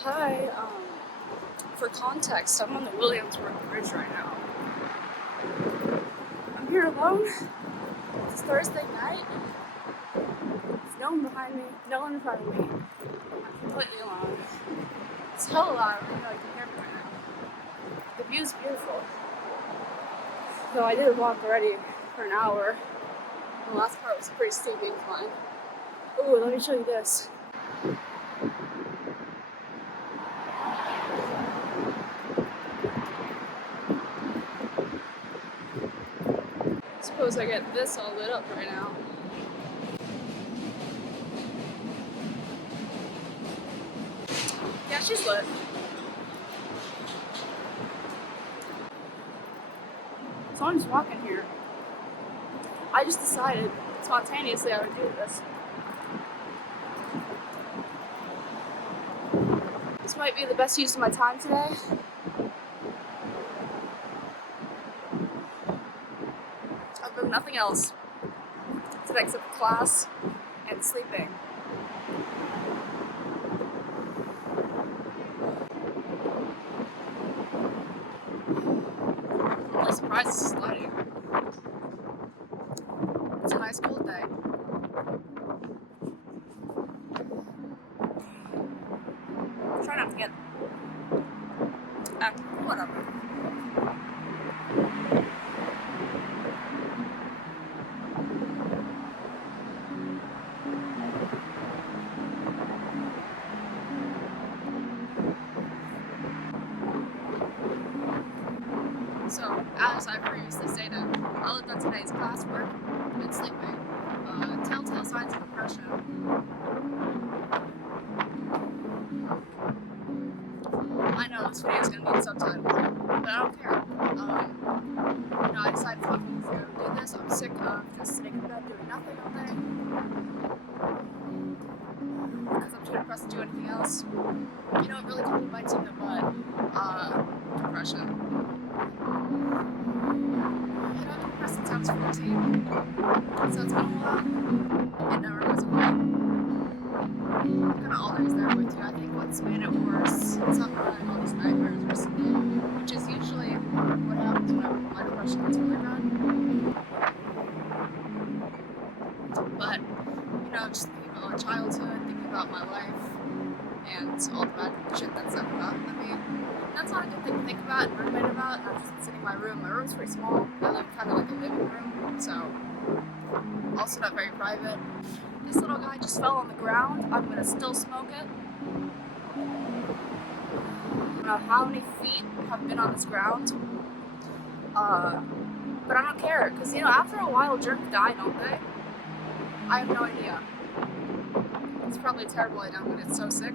Hi, for context, I'm on the Williamsburg Bridge right now. I'm here alone. It's Thursday night. There's no one behind me, no one in front of me. I'm completely alone. It's hella loud, I don't know if you can hear me right now. The view's beautiful. So I did a walk already for an hour. The last part was a pretty steep incline. Ooh, let me show you this. Suppose I get this all lit up right now. Yeah, she's lit. So I'm just walking here. I just decided spontaneously I would do this. This might be the best use of my time today. I've done nothing else today except class and sleeping. I'm really surprised this is lighting. It's a nice cold day. Try not to get whatever. So, as I previously stated, all I've done today is classwork and sleeping. Telltale signs of depression. I know this video is going to need subtitles, but I don't care. I decided to do this. I'm sick of just sitting in bed doing nothing all day. Because I'm too depressed to do anything else. You know, it really kind of bites in the butt. Depression. I've been depressed since I was 14. So it's been a while. It never goes away. I'm kind of always there with you. I think what's made it worse is I've been having all these nightmares recently, which is usually what happens whenever my depression gets really bad. But, just thinking about my childhood, thinking about my life, and all the bad shit that's ever happened to me. That's not a good thing to think about and ruminate about. I've just been sitting in my room. My room's pretty small. I live kind of like a living room, so also not very private. This little guy just fell on the ground. I'm gonna still smoke it. I don't know how many feet have been on this ground. But I don't care, because after a while germs die, don't they? I have no idea. It's probably a terrible idea, but it's so sick.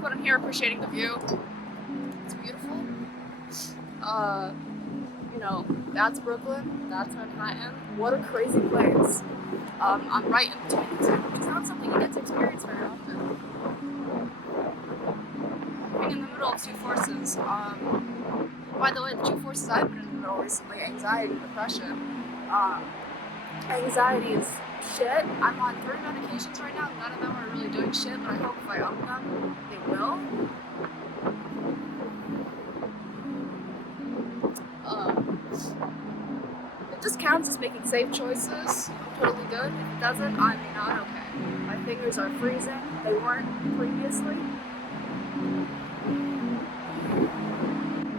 But I'm here appreciating the view. It's beautiful. That's Brooklyn, that's Manhattan. What a crazy place. I'm right in between the two. It's not something you get to experience very often. Being in the middle of two forces. By the way, the two forces I've been in the middle recently, anxiety and depression. Anxiety is shit. I'm on 3 medications right now. None of them are really doing shit, but I hope if I up them, they will. If this counts as making safe choices, I'm totally good. If it doesn't, I'm not okay. My fingers are freezing. They weren't previously.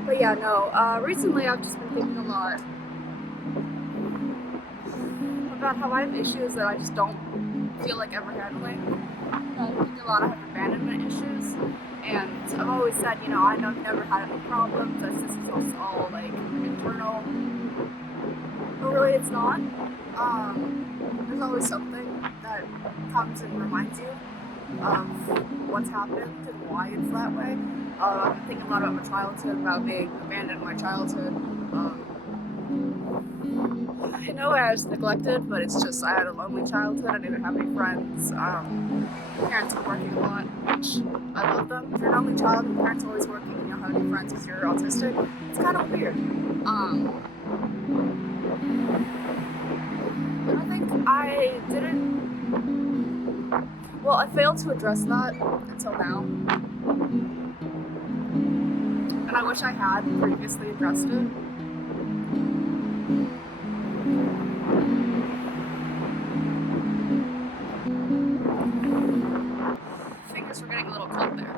But yeah, no. Recently I've just been thinking a lot about how I have issues that I just don't feel like ever handling. I think a lot of have abandonment issues, and I've always said, I've never had any problems. This is all like internal. But really, it's not. There's always something that comes and reminds you of what's happened and why it's that way. I've been thinking a lot about my childhood, about being abandoned in my childhood. I know I was neglected, but it's just I had a lonely childhood. I didn't have any friends. Parents were working a lot, which I love them. If you're an only child and your parents are always working and you don't have any friends because you're autistic, it's kind of weird. But I think I didn't Well, I failed to address that until now. And I wish I had previously addressed it. Fingers were getting a little cold there.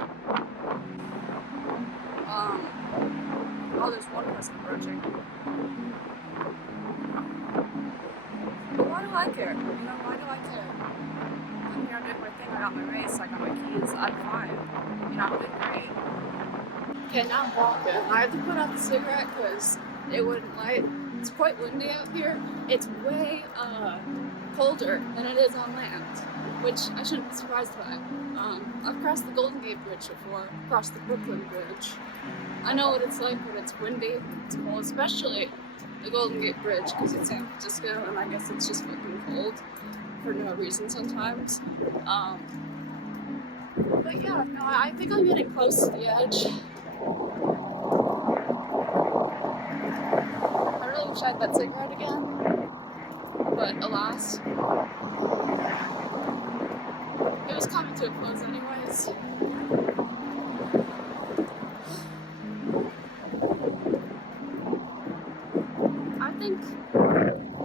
Oh, there's one person approaching. But why do I care? Why do I care? I'm here doing my thing. I got my race, I got my keys, I'm fine. I'm doing great. Okay, now I'm walking. I had to put out the cigarette because it wouldn't light. It's quite windy out here. It's way colder than it is on land, which I shouldn't be surprised by. I've crossed the Golden Gate Bridge before, crossed the Brooklyn Bridge. I know what it's like when it's windy, it's cold, especially the Golden Gate Bridge because it's San Francisco and I guess it's just fucking cold for no reason sometimes. But yeah, no, I think I'm getting close to the edge. I really wish I had that cigarette again, but alas, it was coming to a close anyways. I think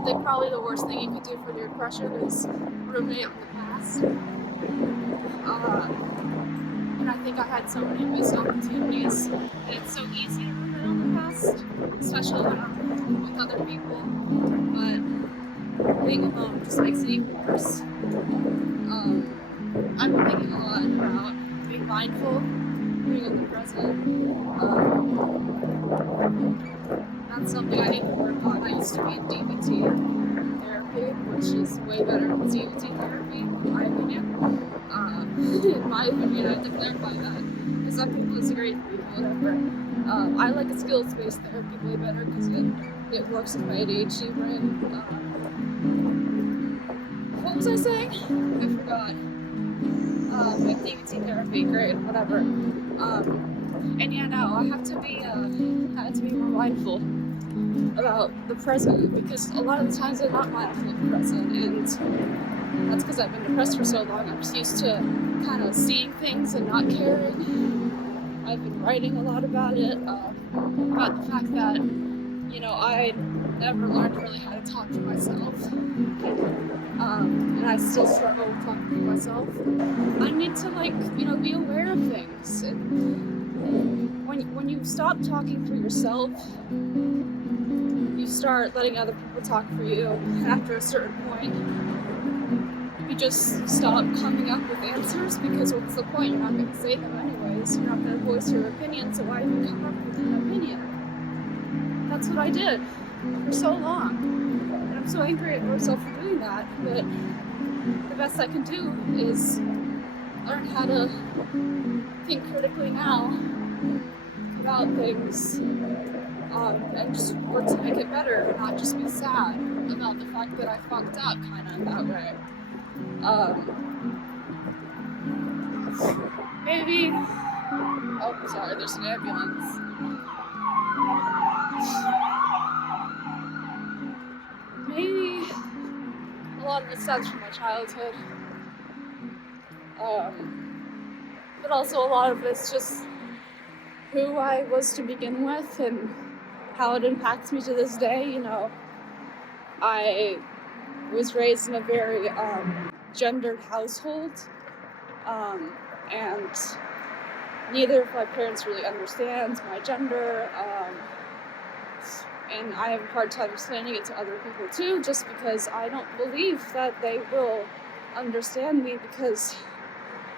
that probably the worst thing you could do for your depression is ruminate on the past. And I think I had so many missed opportunities, and it's so easy to ruminate on the past, especially when I'm with other people, but being alone just makes it even worse. I've been thinking a lot about being mindful, being in the present. That's something I need to work on. I used to be in DBT therapy, which is way better than CBT therapy, in my opinion. In my opinion, I have to clarify that, because some people disagree with me, whatever. I like a skills-based therapy way better because it works with my ADHD brain. What was I saying? I forgot. Like DBT therapy, great, whatever. And yeah, no, I have to be more mindful about the present, because a lot of the times I'm not mindful of the present, and that's because I've been depressed for so long. I'm just used to kind of seeing things and not caring. I've been writing a lot about it, about the fact that, I never learned really how to talk to myself. And I still struggle with talking to myself. I need to, be aware of things. And when you stop talking for yourself, you start letting other people talk for you. And after a certain point, you just stop coming up with answers, because what's the point? You're not going to say them anyways. You're not going to voice your opinion, so why even come up with an opinion? That's what I did for so long. And I'm so angry at myself for doing that, but the best I can do is learn how to think critically now about things, and just work to make it better, and not just be sad about the fact that I fucked up kind of in that way. Maybe, oh sorry, there's an ambulance. Maybe a lot of it stems from my childhood, but also a lot of it's just who I was to begin with and how it impacts me to this day. I was raised in a very gendered household, and neither of my parents really understands my gender, and I have a hard time explaining it to other people too, just because I don't believe that they will understand me, because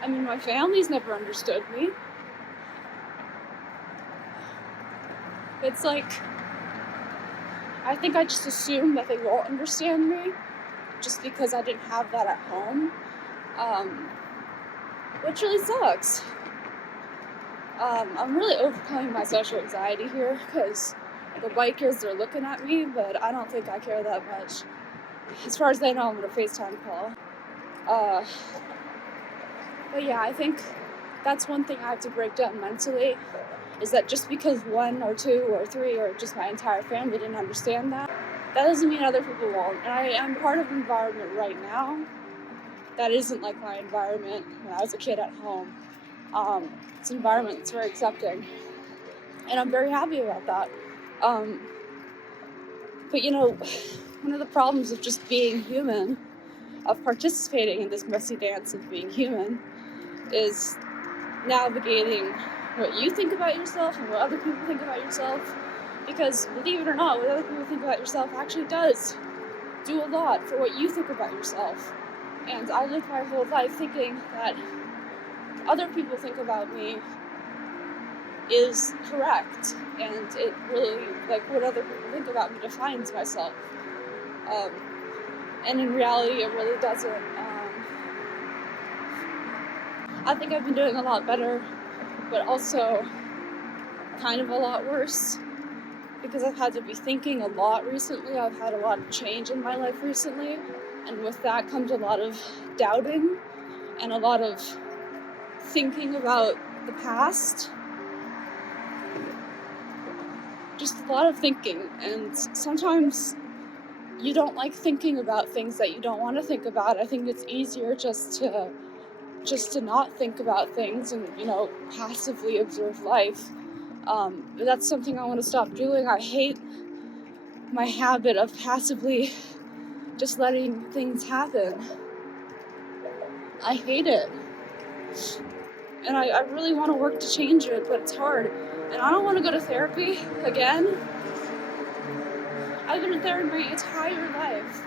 my family's never understood me. It's like, I think I just assume that they won't understand me just because I didn't have that at home, which really sucks. I'm really overcoming my social anxiety here because the bikers are looking at me, but I don't think I care that much. As far as they know, I'm gonna FaceTime call. But yeah, I think that's one thing I have to break down mentally, is that just because 1 or 2 or 3 or just my entire family didn't understand that doesn't mean other people won't. And I am part of an environment right now that isn't like my environment when I was a kid at home. It's an environment that's very accepting, and I'm very happy about that. But one of the problems of just being human, of participating in this messy dance of being human, is navigating what you think about yourself and what other people think about yourself. Because believe it or not, what other people think about yourself actually does do a lot for what you think about yourself. And I lived my whole life thinking that other people think about me is correct, and it really, like, what other people think about me defines myself. And in reality, it really doesn't. I think I've been doing a lot better, but also kind of a lot worse, because I've had to be thinking a lot recently. I've had a lot of change in my life recently, and with that comes a lot of doubting and a lot of thinking about the past. Just a lot of thinking, and sometimes you don't like thinking about things that you don't want to think about. I think it's easier just to not think about things and, passively observe life. But that's something I want to stop doing. I hate my habit of passively just letting things happen. I hate it. And I really want to work to change it, but it's hard. And I don't want to go to therapy again. I've been in therapy my entire life.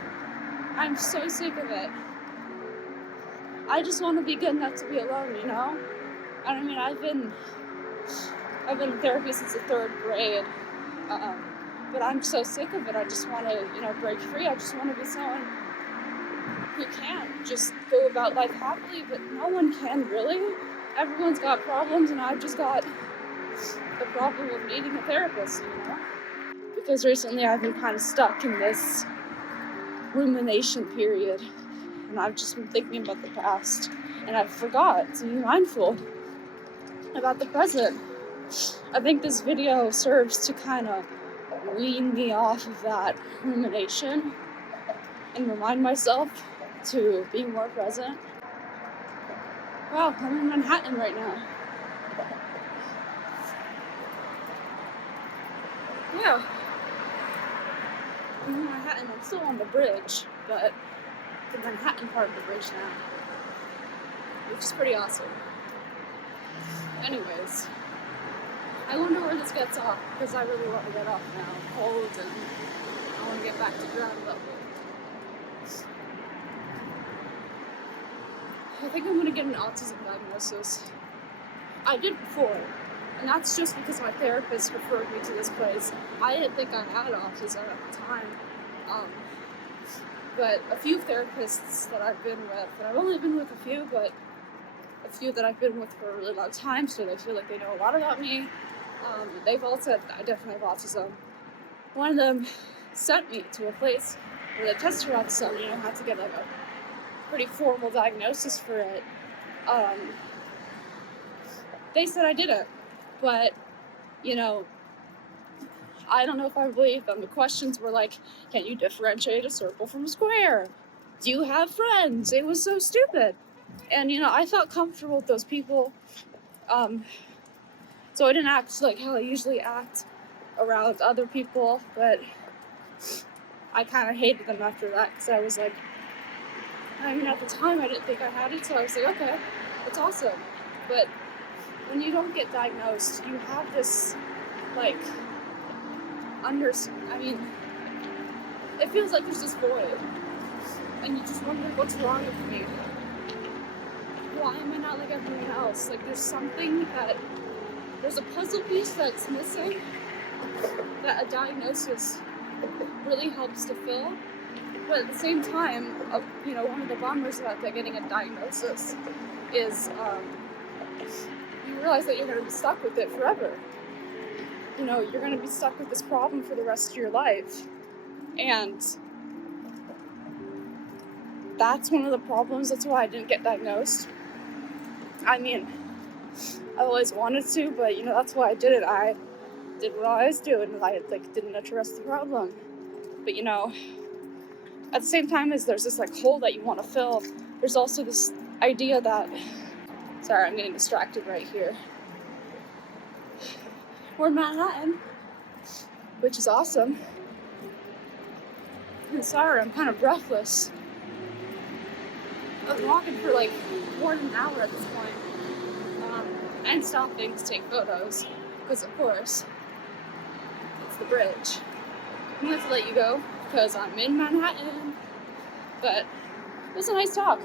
I'm so sick of it. I just want to be good enough to be alone, And I mean, I've been in therapy since the 3rd grade. But I'm so sick of it. I just want to, break free. I just want to be someone who can just go about life happily, but no one can really. Everyone's got problems, and I've just got the problem of needing a therapist, Because recently I've been kind of stuck in this rumination period, and I've just been thinking about the past, and I forgot to be mindful about the present. I think this video serves to kind of wean me off of that rumination and remind myself to be more present. Wow, I'm in Manhattan right now. Yeah. I'm in Manhattan. I'm still on the bridge, but the Manhattan part of the bridge now, which is pretty awesome. Anyways, I wonder where this gets off, because I really want to get off now. I'm cold, and I want to get back to ground level. I think I'm going to get an autism diagnosis. I did before, and that's just because my therapist referred me to this place. I didn't think I had autism at the time. But a few therapists that I've been with, and I've only been with a few, but a few that I've been with for a really long time, so they feel like they know a lot about me. They've all said that I definitely have autism. One of them sent me to a place where they tested autism, had to get like a pretty formal diagnosis for it. They said I didn't, but, I don't know if I believe them. The questions were like, can you differentiate a circle from a square? Do you have friends? It was so stupid. And, I felt comfortable with those people. So I didn't act like how I usually act around other people, but I kind of hated them after that, because I was like, at the time I didn't think I had it, so I was like, okay, that's awesome. But when you don't get diagnosed, you have this, it feels like there's this void, and you just wonder what's wrong with me. Why am I not like everyone else? Like, there's a puzzle piece that's missing that a diagnosis really helps to fill. But at the same time, one of the bummers about getting a diagnosis is you realize that you're going to be stuck with it forever. You're going to be stuck with this problem for the rest of your life. And that's one of the problems. That's why I didn't get diagnosed. I always wanted to, but, that's why I did it. I did what I always do, and I, didn't address the problem. But, at the same time as there's this, hole that you want to fill, there's also this idea that, sorry, I'm getting distracted right here. We're in Manhattan, which is awesome. And sorry, I'm kind of breathless. I've been walking for like more than an hour at this point. And stopping to take photos, because of course, it's the bridge. I'm gonna have to let you go, because I'm in Manhattan, but it was a nice talk.